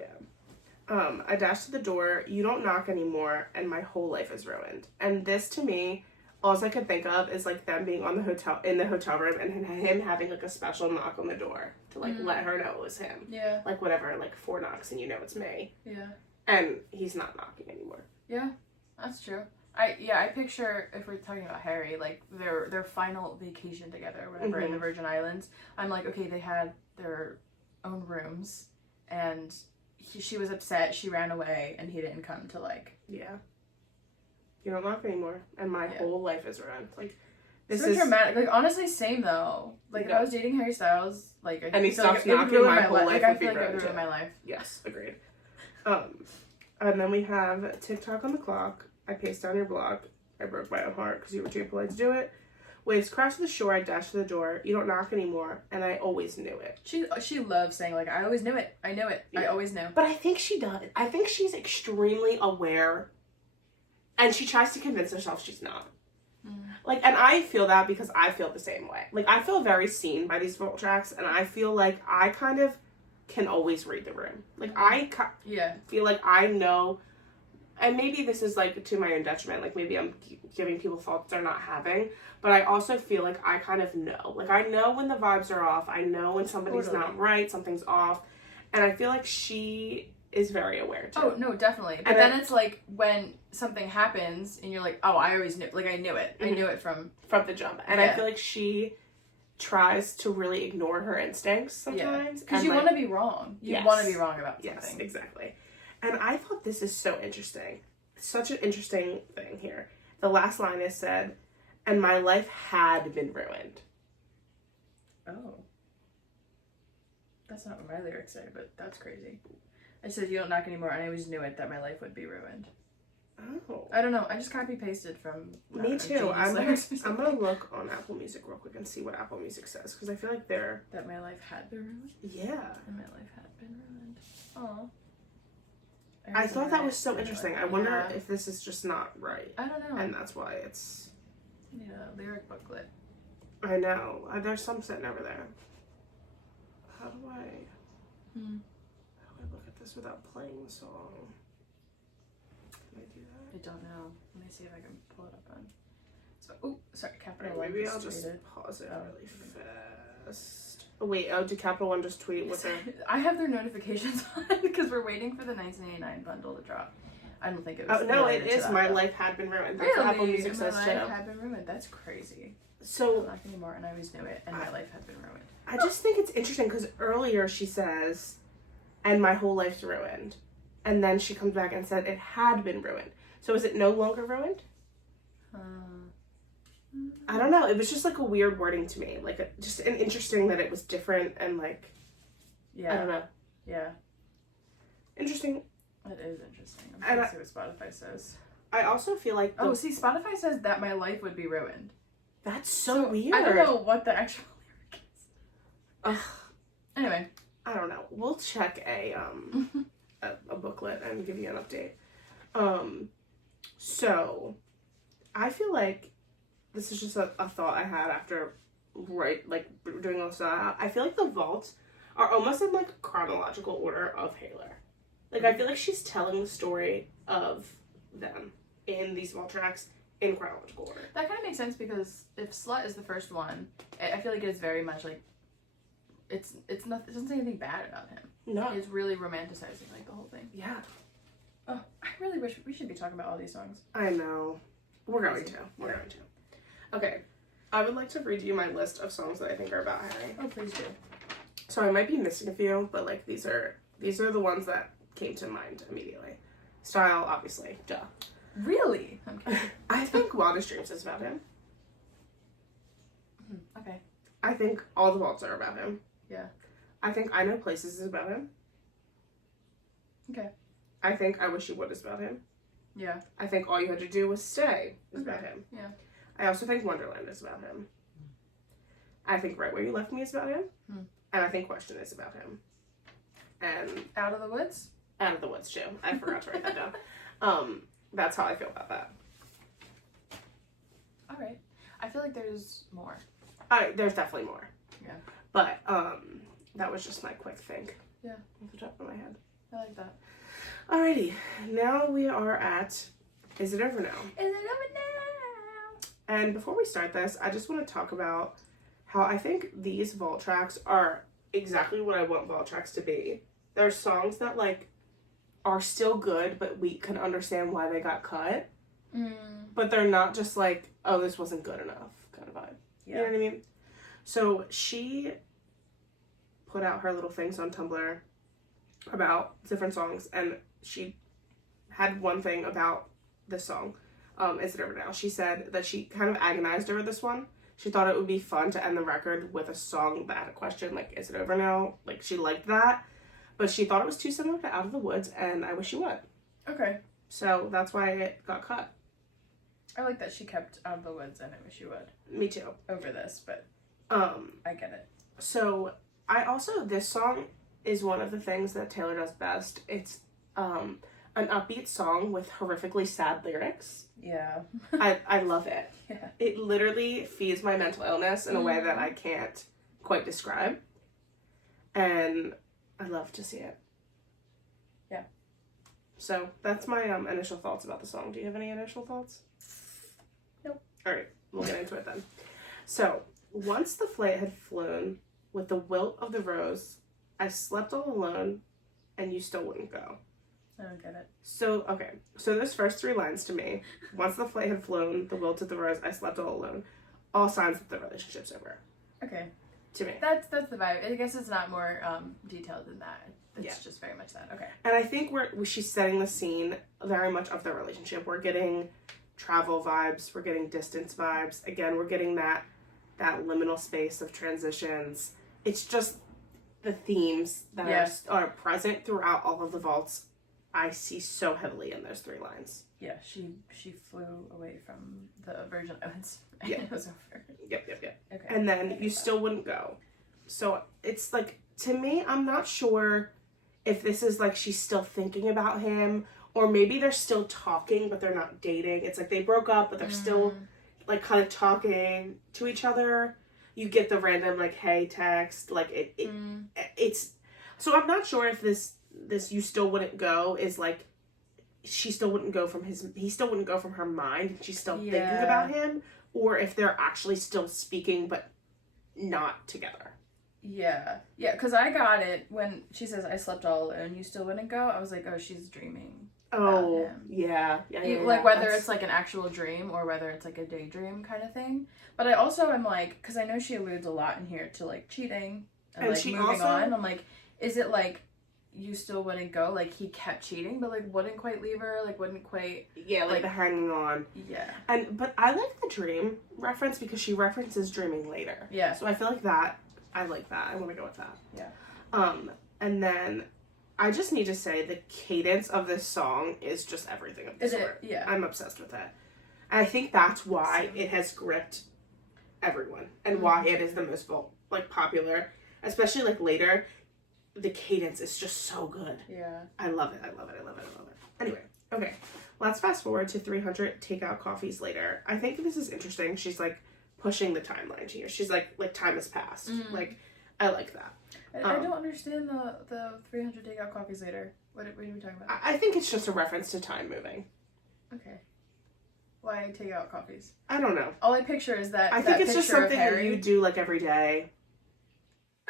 I dashed to the door. You don't knock anymore, and my whole life is ruined. And this, to me, all I could think of is, like, them being in the hotel room and him having, like, a special knock on the door to, like, let her know it was him. Yeah. Like, whatever, like, 4 knocks and you know it's me. Yeah. And he's not knocking anymore. Yeah, that's true. I picture, if we're talking about Harry, like, their final vacation together, whatever, in the Virgin Islands. I'm like, okay, they had their own rooms, and she was upset, she ran away, and he didn't come to, like... Yeah. You don't knock anymore, and my whole life is ruined. Like, this is dramatic. Like, honestly, same, though. Like, if I was dating Harry Styles, like... And he stops knocking, my whole life would be ruined. It would ruin my life. Yes, agreed. And then we have TikTok on the clock. I paced down your block. I broke my own heart because you were too polite to do it. Waves crashed to the shore. I dashed to the door. You don't knock anymore, and I always knew it. She loves saying, like, I always knew it. I knew it. Yeah. I always knew. But I think she does. I think she's extremely aware, and she tries to convince herself she's not. Like, and I feel that because I feel the same way. Like, I feel very seen by these vocal tracks, and I feel like I kind of can always read the room. Like, I feel like I know, and maybe this is, like, to my own detriment. Like, maybe I'm giving people thoughts they're not having, but I also feel like I kind of know. Like, I know when the vibes are off. I know when somebody's not right, something's off, and I feel like she is very aware, too. Oh, no, definitely. But then it's, like, when something happens, and you're like, oh, I always knew. Like, I knew it. I knew it from the jump. And I feel like she tries to really ignore her instincts sometimes. Because you want to be wrong. You want to be wrong about something. Yes, exactly. And I thought this is so interesting. Such an interesting thing here. The last line is said, and my life had been ruined. Oh. That's not what my lyrics say, but that's crazy. It says, you don't knock anymore, and I always knew it, that my life would be ruined. Oh. I don't know. I just copy-pasted from... Me too. I'm gonna look on Apple Music real quick and see what Apple Music says, because I feel like they're... That my life had been ruined? Yeah. And my life had been ruined. Aw. I thought that was so interesting. I wonder if this is just not right. I don't know. And that's why it's... Yeah, lyric booklet. I know. There's some sitting over there. How do I look at this without playing the song? Can I do that? I don't know. Let me see if I can pull it up on... So, oh, sorry, Capital One. Maybe I'll just pause it really fast. Oh, wait. Oh, did Capital One just tweet with their... I have their notifications on because we're waiting for the 1989 bundle to drop. I don't think it was... Oh, no, it is. My life had been ruined. That's what Apple Music says, too. My life had been ruined. That's crazy. So... Not anymore, and I always knew it, and my life had been ruined. I just think it's interesting because earlier she says, and my whole life's ruined. And then she comes back and said it had been ruined. So is it no longer ruined? I don't know. It was just like a weird wording to me. Like just an interesting that it was different and like, I don't know. Yeah. Interesting. It is interesting. I'm trying to see what Spotify says. I also feel like... Spotify says that my life would be ruined. That's so weird. I don't know what the actual lyric is. Ugh. Anyway. I don't know. We'll check a booklet and give you an update. So, I feel like this is just a thought I had after doing all this. I feel like the vaults are almost in like chronological order of Haylor. Like I feel like she's telling the story of them in these vault tracks in chronological order. That kind of makes sense because if Slut is the first one, I feel like it's very much like it doesn't say anything bad about him. No, it's really romanticizing like the whole thing. Yeah. Oh, I really wish we should be talking about all these songs. I know. We're going to. Okay. I would like to read you my list of songs that I think are about Harry. Oh, please do. So I might be missing a few, but like these are the ones that came to mind immediately. Style, obviously. Duh. Really? Okay. I think Wildest Dreams is about him. Okay. I think all the vaults are about him. Yeah. I think I Know Places is about him. Okay. I think I Wish You Would is about him. Yeah. I think All You Had to Do Was Stay is about him. Yeah. I also think Wonderland is about him. I think Right Where You Left Me is about him. And I think Question is about him. And Out of the Woods? Out of the Woods too. I forgot to write that down. That's how I feel about that. Alright. I feel like there's more. There's definitely more. Yeah. But that was just my quick think. Yeah. Off the top of my head. I like that. Alrighty. Now we are at Is It Over Now? Is it over now? And before we start this, I just want to talk about how I think these vault tracks are exactly what I want vault tracks to be. There's songs that like are still good, but we can understand why they got cut. But they're not just like, oh, this wasn't good enough kind of vibe. Yeah. You know what I mean? So she put out her little things on Tumblr about different songs, and she had one thing about this song, Is It Over Now? She said that she kind of agonized over this one. She thought it would be fun to end the record with a song that had a question, like, is it over now? Like, she liked that. But she thought it was too similar to Out of the Woods, and I Wish You Would. Okay. So that's why it got cut. I like that she kept Out of the Woods and I Wish You Would. Me too. Over this, but I get it. So I also, this song is one of the things that Taylor does best. It's an upbeat song with horrifically sad lyrics. Yeah. I love it. Yeah. It literally feeds my mental illness in a way that I can't quite describe. And I love to see it. Yeah. So that's my initial thoughts about the song. Do you have any initial thoughts? Nope. Alright, we'll get into it then. So, once the flight had flown with the wilt of the rose, I slept all alone and you still wouldn't go. I don't get it. So, okay. So those first three lines to me, once the flight had flown, the wilt of the rose, I slept all alone, all signs that the relationship's over. Okay. To me. That's the vibe. I guess it's not more detailed than that. It's just very much that. Okay. And I think she's setting the scene very much of their relationship. We're getting travel vibes. We're getting distance vibes. Again, we're getting that liminal space of transitions. It's just the themes that are present throughout all of the vaults. I see so heavily in those three lines. Yeah, she flew away from the Virgin Islands. Yeah. It was over. Yep. Okay. And then you still wouldn't go. So it's like, to me, I'm not sure if this is like she's still thinking about him, or maybe they're still talking but they're not dating. It's like they broke up but they're still like kind of talking to each other. You get the random like hey text, like it's so I'm not sure if this you still wouldn't go is like he still wouldn't go from her mind and she's still thinking about him, or if they're actually still speaking but not together. Yeah, because I got it when she says, I slept all alone, you still wouldn't go. I was like, oh, she's dreaming about him. Yeah. Like, whether it's like an actual dream or whether it's like a daydream kind of thing. But I also am like, because I know she alludes a lot in here to like cheating and like she moving also, on. I'm like, is it like you still wouldn't go. Like, he kept cheating, but, like, wouldn't quite leave her. Like, wouldn't quite... Yeah, like the hanging on. Yeah. But I like the dream reference because she references dreaming later. Yeah. So I feel like that, I like that. I want to go with that. Yeah. And then I just need to say the cadence of this song is just everything of the sort. Yeah. I'm obsessed with it. And I think that's why it has gripped everyone and why it is the most popular, especially like later. The cadence is just so good. Yeah. I love it. I love it. I love it. I love it. Anyway, okay. Let's fast forward to 300 takeout coffees later. I think this is interesting. She's like pushing the timeline here. She's like time has passed. Like, I like that. I don't understand the 300 takeout coffees later. What are we talking about? I think it's just a reference to time moving. Okay. Why take out coffees? I don't know. All I picture is that I think it's just something that you do like every day.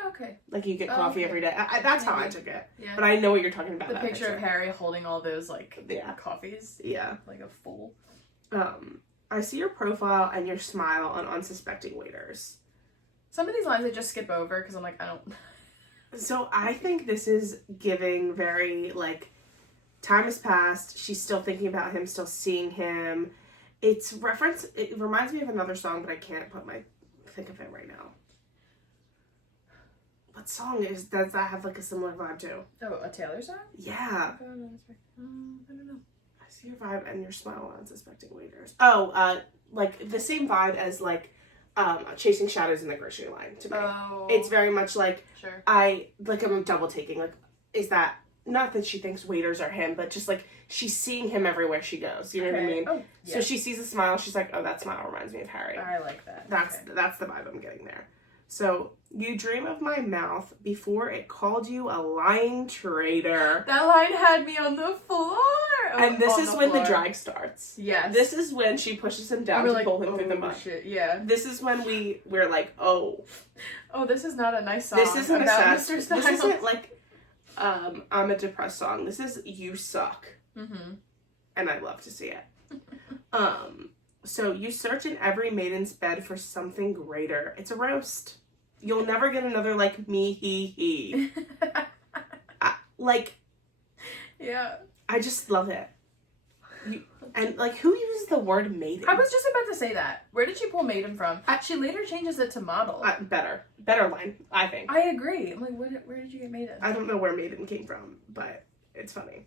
Okay. Like you get coffee every day. That's how I took it. Yeah. But I know what you're talking about. The picture of Harry holding all those coffees. Yeah. Like a full. I see your profile and your smile on unsuspecting waiters. Some of these lines I just skip over because I'm like, I don't. So I think this is giving very time has passed. She's still thinking about him, still seeing him. It reminds me of another song, but I can't think of it right now. What song does that have a similar vibe to? Oh, a Taylor song? Yeah. I don't know. I see your vibe and your smile on unsuspecting waiters. Oh, the same vibe as Chasing Shadows in the Grocery Line to me. Oh. It's very much sure. I'm double taking. Is that not that she thinks waiters are him, but just she's seeing him everywhere she goes. You know what I mean? Oh, yeah. So she sees a smile. She's like, oh, that smile reminds me of Harry. I like that. That's the vibe I'm getting there. So, you dream of my mouth before it called you a lying traitor. That line had me on the floor. And this is when the drag starts. Yes. This is when she pushes him down to pull him through the mud. Shit, yeah. This is when we're like, oh. Oh, this is not a nice song. This isn't about a sad. Mr. Styles. This isn't I'm a depressed song. This is You Suck. Mm-hmm. And I love to see it. So you search in every maiden's bed for something greater. It's a roast. You'll never get another like me, he. Yeah. I just love it. Who uses the word maiden? I was just about to say that. Where did she pull maiden from? She later changes it to model. Better line, I think. I agree. I'm like, where did you get maiden? I don't know where maiden came from, but it's funny.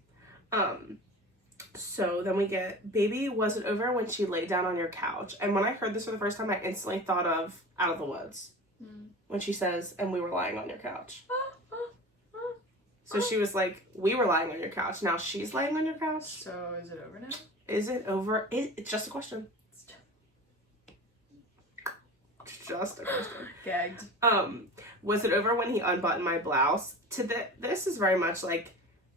So then we get, baby, was it over when she lay down on your couch? And when I heard this for the first time, I instantly thought of Out of the Woods. When she says, and we were lying on your couch. So she was like, we were lying on your couch. Now she's laying on your couch. So is it over now? Is it over? It's just a question. Just a question. Gagged. Was it over when he unbuttoned my blouse? This is very much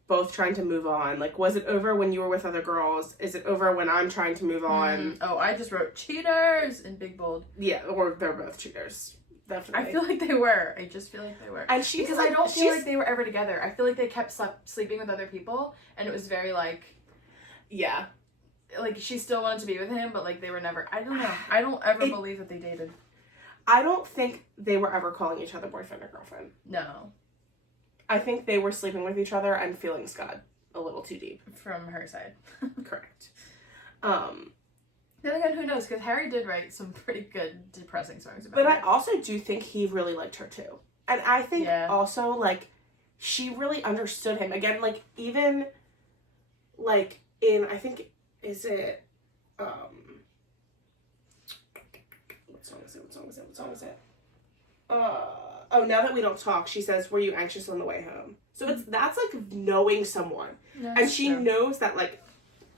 both trying to move on. Was it over when you were with other girls? Is it over when I'm trying to move on? Oh, I just wrote cheaters in big bold. Yeah, or they're both cheaters. Definitely. I feel like they were. I just feel like they were. And because I don't feel like they were ever together. I feel like they kept sleeping with other people, and it was very yeah. She still wanted to be with him, but they were never. I don't know. I don't ever believe that they dated. I don't think they were ever calling each other boyfriend or girlfriend. No. I think they were sleeping with each other and feelings got a little too deep. From her side. Correct. Then again, who knows? Because Harry did write some pretty good depressing songs about it. But her. I also do think he really liked her too. And I think also, she really understood him. Again, even, in, I think, is it, what song is it? Now that we don't talk, she says, were you anxious on the way home? So that's knowing someone. That's and she true. knows that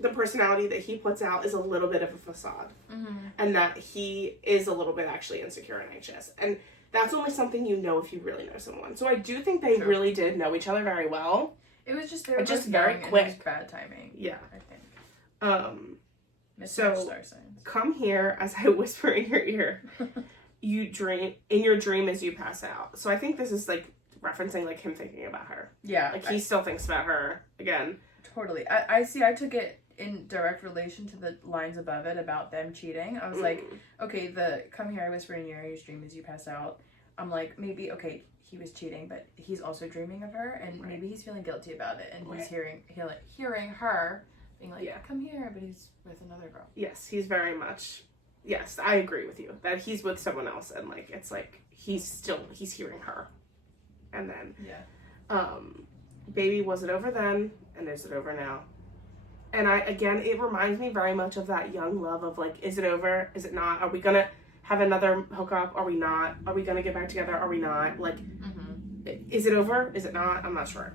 the personality that he puts out is a little bit of a facade. Mm-hmm. And that he is a little bit actually insecure and anxious. And that's only something you know if you really know someone. So I do think they really did know each other very well. It was just, they were just very quick. And it was bad timing. Yeah. I think. So, star signs. Come here as I whisper in your ear. You dream, in your dream as you pass out. So I think this is referencing him thinking about her. Yeah. He still thinks about her again. Totally. I see. I took it in direct relation to the lines above it about them cheating. I was like, okay, the come here, I whisper in your dream as you pass out. I'm like, maybe, okay, he was cheating, but he's also dreaming of her, and maybe he's feeling guilty about it, and he's hearing her being like, come here, but he's with another girl. Yes, he's very much, yes, I agree with you, that he's with someone else, and, like, it's like, he's hearing her. And then, baby, was it over then, and is it over now? And it reminds me very much of that young love of, like, is it over? Is it not? Are we gonna have another hookup? Are we not? Are we gonna get back together? Are we not? Like, is it over? Is it not? I'm not sure.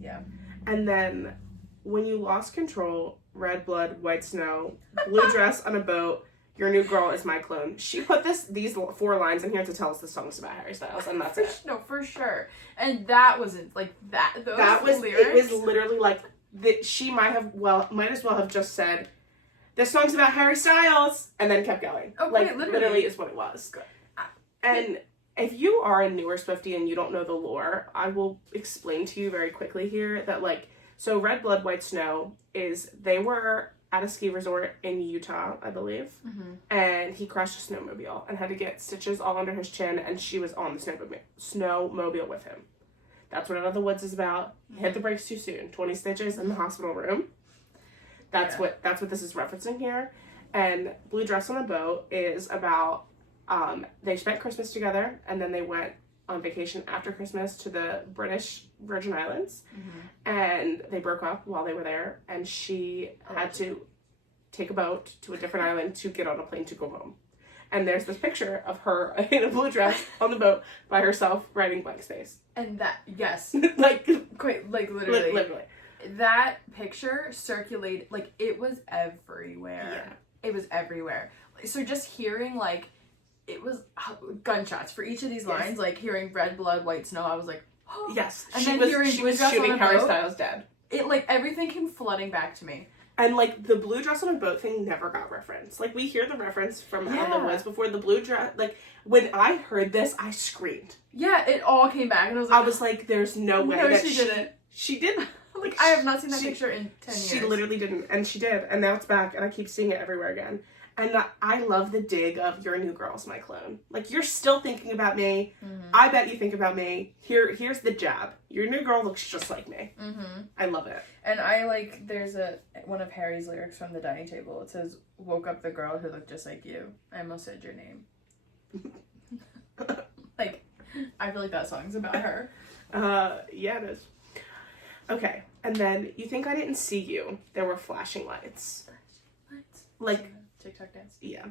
Yeah. And then, when you lost control, red blood, white snow, blue dress on a boat, your new girl is my clone. She put these 4 lines in here to tell us the song's about Harry Styles, and that's it. No, for sure. And that wasn't, like, lyrics? It was literally, like, she might as well have just said, this song's about Harry Styles, and then kept going. Okay, like, literally is what it was. And if you are a newer Swiftie and you don't know the lore, I will explain to you very quickly here that, like, so Red Blood, White Snow they were at a ski resort in Utah, I believe, and he crashed a snowmobile and had to get stitches all under his chin, and she was on the snowmobile with him. That's what Out of the Woods is about. He hit the brakes too soon. 20 stitches in the hospital room. That's what this is referencing here. And Blue Dress on a Boat is about they spent Christmas together, and then they went on vacation after Christmas to the British Virgin Islands, and they broke up while they were there, and she had to take a boat to a different island to get on a plane to go home. And there's this picture of her in a blue dress on the boat by herself writing blank space. And that, yes. Literally. That picture circulated, like, it was everywhere. Yeah. It was everywhere. So just hearing, like, it was gunshots for each of these lines, like hearing Red Blood, White Snow, I was like, oh. Yes. And then hearing she was shooting Harry Styles dead. It, like, everything came flooding back to me. And, like, the blue dress on a boat thing never got referenced. Like, we hear the reference from Out of the Woods before the blue dress. Like, when I heard this, I screamed. Yeah, it all came back. And I was like, there's no way that she didn't. She didn't. Like, I have not seen that picture in 10 years. She literally didn't. And she did. And now it's back. And I keep seeing it everywhere again. And I love the dig of your new girl's my clone. Like, you're still thinking about me. I bet you think about me. Here's the jab. Your new girl looks just like me. I love it. And I like, there's one of Harry's lyrics from the dining table. It says, woke up the girl who looked just like you. I almost said your name. Like, I feel like that song's about her. Yeah, it is. Okay. And then, you think I didn't see you. There were flashing lights. Like, TikTok dance. Yeah.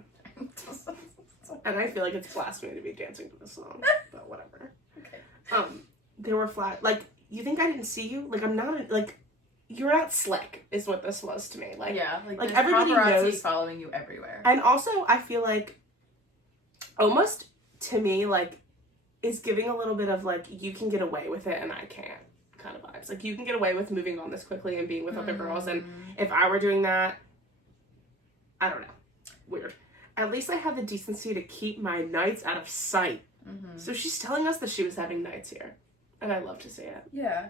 And I feel like it's blasphemy to be dancing to this song, but whatever. Okay. They were like, you think I didn't see you? Like, I'm not, like, you're not slick, is what this was to me. Like, yeah, like everybody knows. Following you everywhere. And also, I feel like, almost, to me, like, is giving a little bit of, like, you can get away with it and I can't kind of vibes. Like, you can get away with moving on this quickly and being with other girls, and if I were doing that, I don't know. Weird. At least I have the decency to keep my nights out of sight. So she's telling us that she was having nights here. And I love to see it. Yeah.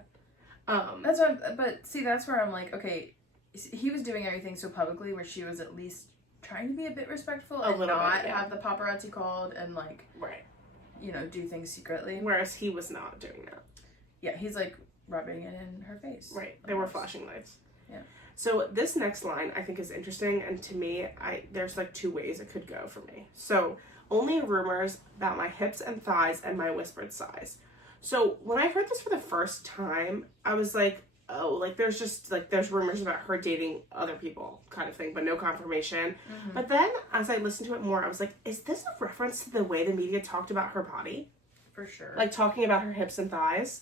That's what that's where I'm like, okay, he was doing everything so publicly where she was at least trying to be a bit respectful and not have the paparazzi called and, like, you know, do things secretly. Whereas he was not doing that. Yeah, he's, like, rubbing it in her face. Right. There were flashing lights. Yeah. So this next line I think is interesting, and to me, there's like 2 ways it could go for me. So, only rumors about my hips and thighs and my whispered sighs. So when I heard this for the first time, I was like, oh, like there's rumors about her dating other people kind of thing, but no confirmation. But then as I listened to it more, I was like, is this a reference to the way the media talked about her body? For sure. Like talking about her hips and thighs.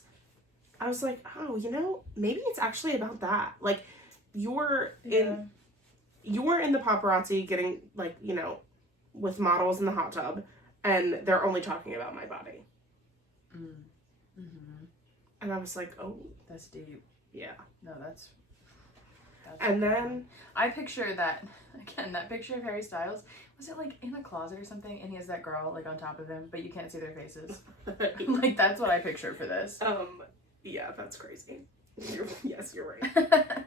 I was like, oh, you know, maybe it's actually about that. Like, you're in the paparazzi getting, like, you know, with models in the hot tub, and they're only talking about my body. And I was like, oh. That's deep. Yeah. No, that's and then I picture that, again, that picture of Harry Styles, was it, like, in a closet or something, and he has that girl, like, on top of him, but you can't see their faces? Like, that's what I picture for this. Yeah, that's crazy. Yes, you're right.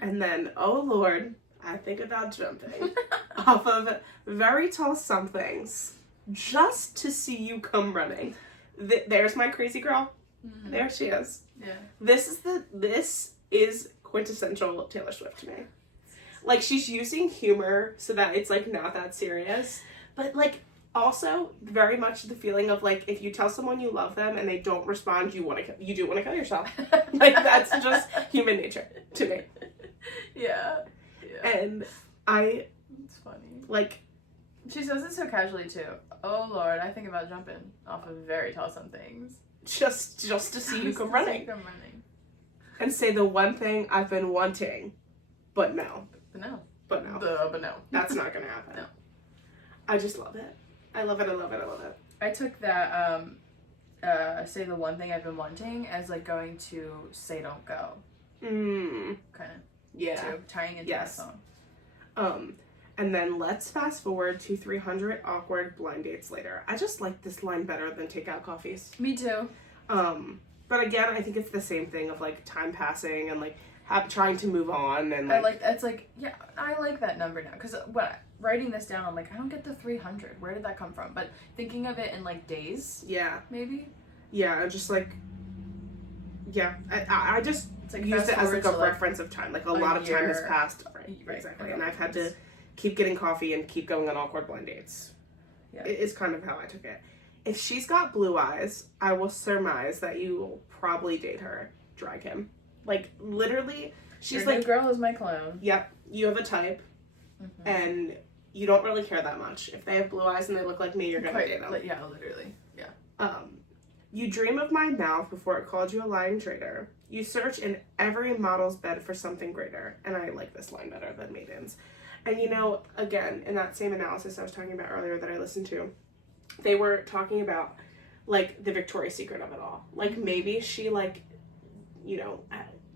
And then, oh Lord, I think about jumping off of very tall somethings just to see you come running. There's my crazy girl. Mm-hmm. There she is. Yeah. This is quintessential Taylor Swift to me. Like, she's using humor so that it's, like, not that serious. But, like, also very much the feeling of, like, if you tell someone you love them and they don't respond, you do want to kill yourself. Like, that's just human nature to me. Yeah. And It's funny. like... She says it so casually, too. Oh, Lord, I think about jumping off of very tall things. Just to see you come running. And say the one thing I've been wanting, but no. But no. That's not gonna happen. No. I just love it. I love it. I took that, say the one thing I've been wanting as, like, going to say don't go. Kind of. Yeah. Too, tying into that song. And then let's fast forward to 300 awkward blind dates later. I just like this line better than takeout coffees. Me too. But again, I think it's the same thing of, like, time passing and, like, trying to move on and, like... I like that number now. Because writing this down, I'm like, I don't get the 300. Where did that come from? But thinking of it in, like, days. Yeah. Maybe. Yeah, just, like... Yeah. I just like used it as, like, a reference of time. Like, a lot of time has passed. Right, exactly. And I've had to keep getting coffee and keep going on awkward blind dates. Yeah. It is kind of how I took it. If she's got blue eyes, I will surmise that you will probably date her. Drag him. Like, literally, she's Your like... new girl is my clone. Yep. You have a type. Mm-hmm. And you don't really care that much. If they have blue eyes and they look like me, you're gonna date them. Yeah, literally. Yeah. You dream of my mouth before it called you a lying traitor. You search in every model's bed for something greater. And I like this line better than Maiden's. And, you know, again, in that same analysis I was talking about earlier that I listened to, they were talking about, like, the Victoria's Secret of it all. Like, maybe she, like, you know,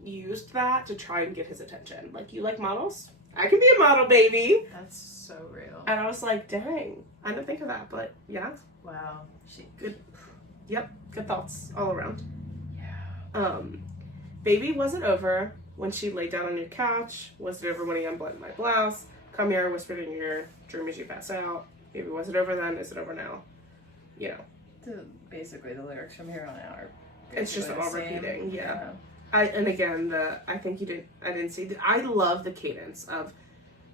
used that to try and get his attention. Like, you like models? I can be a model, baby! That's so real. And I was like, dang, I didn't think of that, but yeah. Wow. Good. Yep, good thoughts all around. Yeah. Baby, was it over when she laid down on your couch? Was it over when he unbuttoned my blouse? Come here, whispered in your ear, dream as you pass out. Baby, was it over then? Is it over now? You know. Basically, the lyrics from here on out are... It's just all repeating, yeah. I didn't see... I love the cadence of...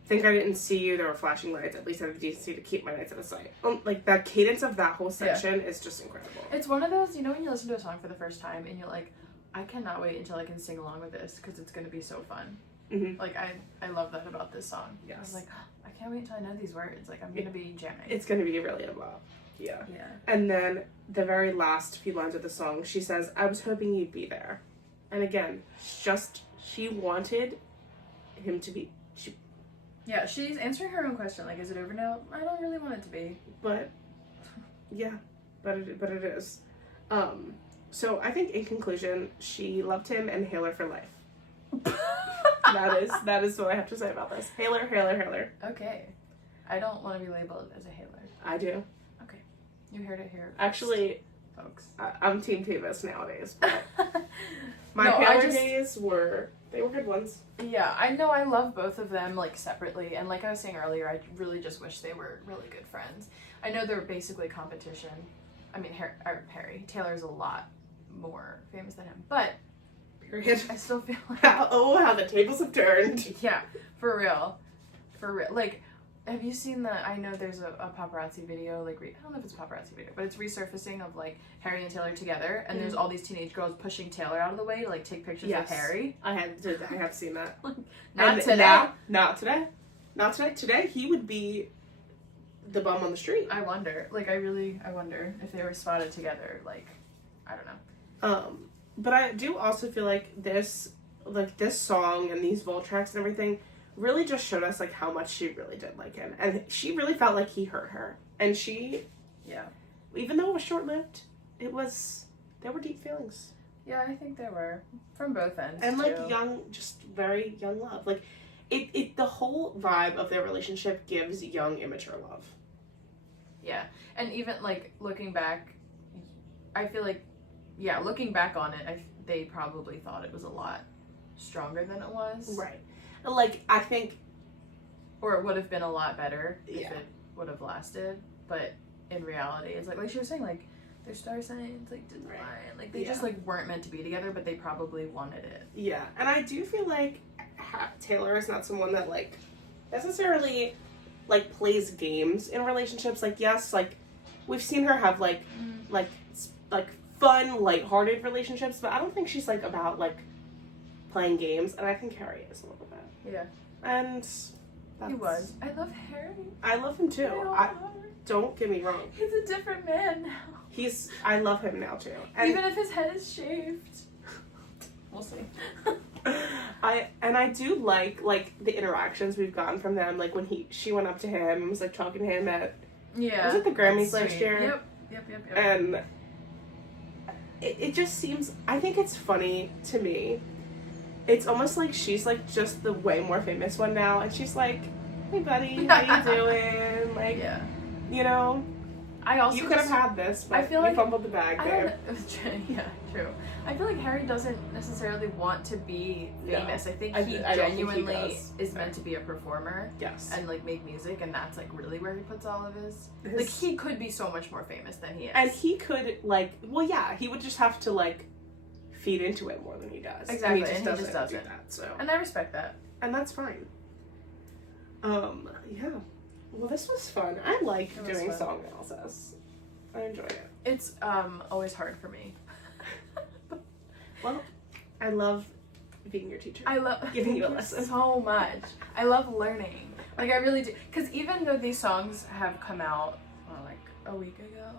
Think I didn't see you, there were flashing lights, at least I had the decency to keep my nights out of sight. Like, that cadence of that whole section is just incredible. It's one of those, you know, when you listen to a song for the first time and you're like, I cannot wait until I can sing along with this because it's going to be so fun. Mm-hmm. Like, I love that about this song. Yes. I was like, I can't wait until I know these words. Like, I'm going to be jamming. It's going to be really a lot. Yeah. And then the very last few lines of the song, she says, I was hoping you'd be there. And again, she wanted him to be... Yeah, she's answering her own question. Like, is it over now? I don't really want it to be. But, yeah. But it is. So I think in conclusion, she loved him and Haler for life. that is what I have to say about this. Haler. Okay. I don't want to be labeled as a Haler. I do. Okay. You heard it here first, actually, folks. I'm Team Tavis nowadays, but my Haler days were good ones. Yeah, I know I love both of them, like, separately, and like I was saying earlier, I really just wish they were really good friends. I know they're basically competition. I mean, Harry. Taylor's a lot more famous than him, but... Period. I still feel like... how the tables have turned. Yeah, for real. Like, have you seen I know there's a paparazzi video, like, I don't know if it's a paparazzi video, but it's resurfacing of, like, Harry and Taylor together, and there's all these teenage girls pushing Taylor out of the way to, like, take pictures of Harry. I have seen that. Not today. Not today. Today, he would be the bum on the street. I wonder. Like, I wonder if they were spotted together, like, I don't know. But I do also feel like this song and these Volt tracks and everything really just showed us, like, how much she really did like him. And she really felt like he hurt her. And she... Yeah. Even though it was short-lived, there were deep feelings. Yeah, I think there were. From both ends, and, like, just very young love. Like, the whole vibe of their relationship gives young, immature love. Yeah. And even, like, looking back, I feel like, yeah, looking back on it, they probably thought it was a lot stronger than it was. Right. Like, I think... Or it would have been a lot better if it would have lasted. But in reality, it's like she was saying, like, their star signs like didn't Right. align. Like they just like weren't meant to be together, but they probably wanted it. Yeah, and I do feel like Taylor is not someone that like necessarily like plays games in relationships. Like yes, like we've seen her have like fun, lighthearted relationships, but I don't think she's like about like playing games, and I think Harry is a little bit. Yeah. And he was. I love Harry. I love him too. Don't get me wrong. He's a different man now. I love him now too. And even if his head is shaved. We'll see. I do like the interactions we've gotten from them, like when she went up to him and was like talking to him at was it the Grammys last year? Yep. And it just seems, I think it's funny to me. It's almost like she's like just the way more famous one now, and she's like, hey buddy, how you doing? Like, you know, I also you could have had this, but I feel you like fumbled the bag there. Yeah, true. I feel like Harry doesn't necessarily want to be famous. I think he genuinely is meant to be a performer. Yes. And like make music, and that's like really where he puts all of his like he could be so much more famous than he is. And he could like, well, yeah, he would just have to like feed into it more than he does. Exactly, and he just doesn't do that. So. And I respect that. And that's fine. Yeah. Well, this was fun. I like doing song analysis. I enjoy it. It's always hard for me. Well, I love being your teacher. I love giving you a lesson so much. I love learning. Like I really do. Because even though these songs have come out like a week ago,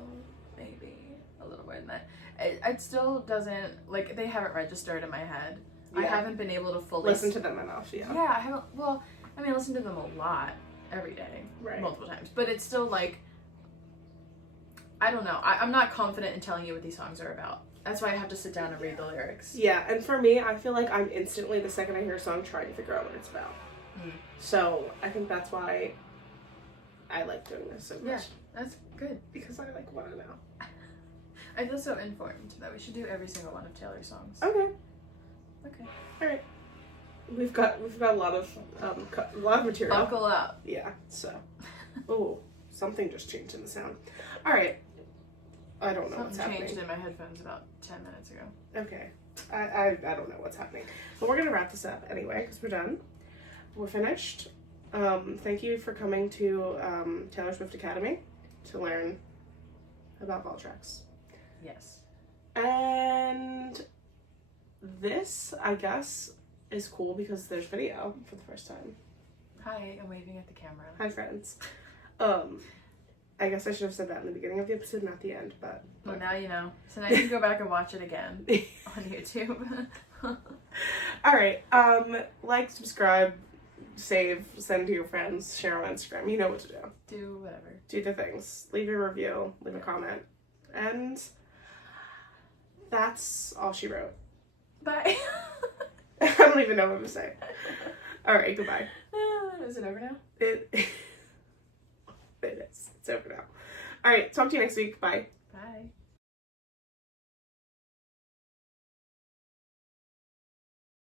maybe a little more than that, it still doesn't, like, they haven't registered in my head. Yeah. I haven't been able to fully listen to them enough. Yeah, I haven't. Well, I mean, I listen to them a lot every day, multiple times, but it's still like, I don't know. I'm not confident in telling you what these songs are about. That's why I have to sit down and read the lyrics. Yeah, and for me, I feel like I'm instantly, the second I hear a song, trying to figure out what it's about. So I think that's why I like doing this so much. Yeah, that's good. Because I like want to know. I feel so informed that we should do every single one of Taylor's songs. Okay. All right. We've got a lot of material. Buckle up. Yeah. So. Oh, something just changed in the sound. All right. I don't know what's happening. Something changed in my headphones about 10 minutes ago. Okay. I don't know what's happening. But we're gonna wrap this up anyway because we're done. We're finished. Thank you for coming to Taylor Swift Academy to learn about vol tracks. Yes. And this, I guess, is cool because there's video for the first time. Hi, I'm waving at the camera. Hi, friends. I guess I should have said that in the beginning of the episode, not the end, but... Well, now you know. So now you can go back and watch it again on YouTube. Alright, like, subscribe, save, send to your friends, share on Instagram. You know what to do. Do whatever. Do the things. Leave a review, leave a comment. And that's all she wrote. Bye. I don't even know what to say. Alright, goodbye. Is it over now? It is. It's over now. Alright, talk to you next week. Bye. Bye.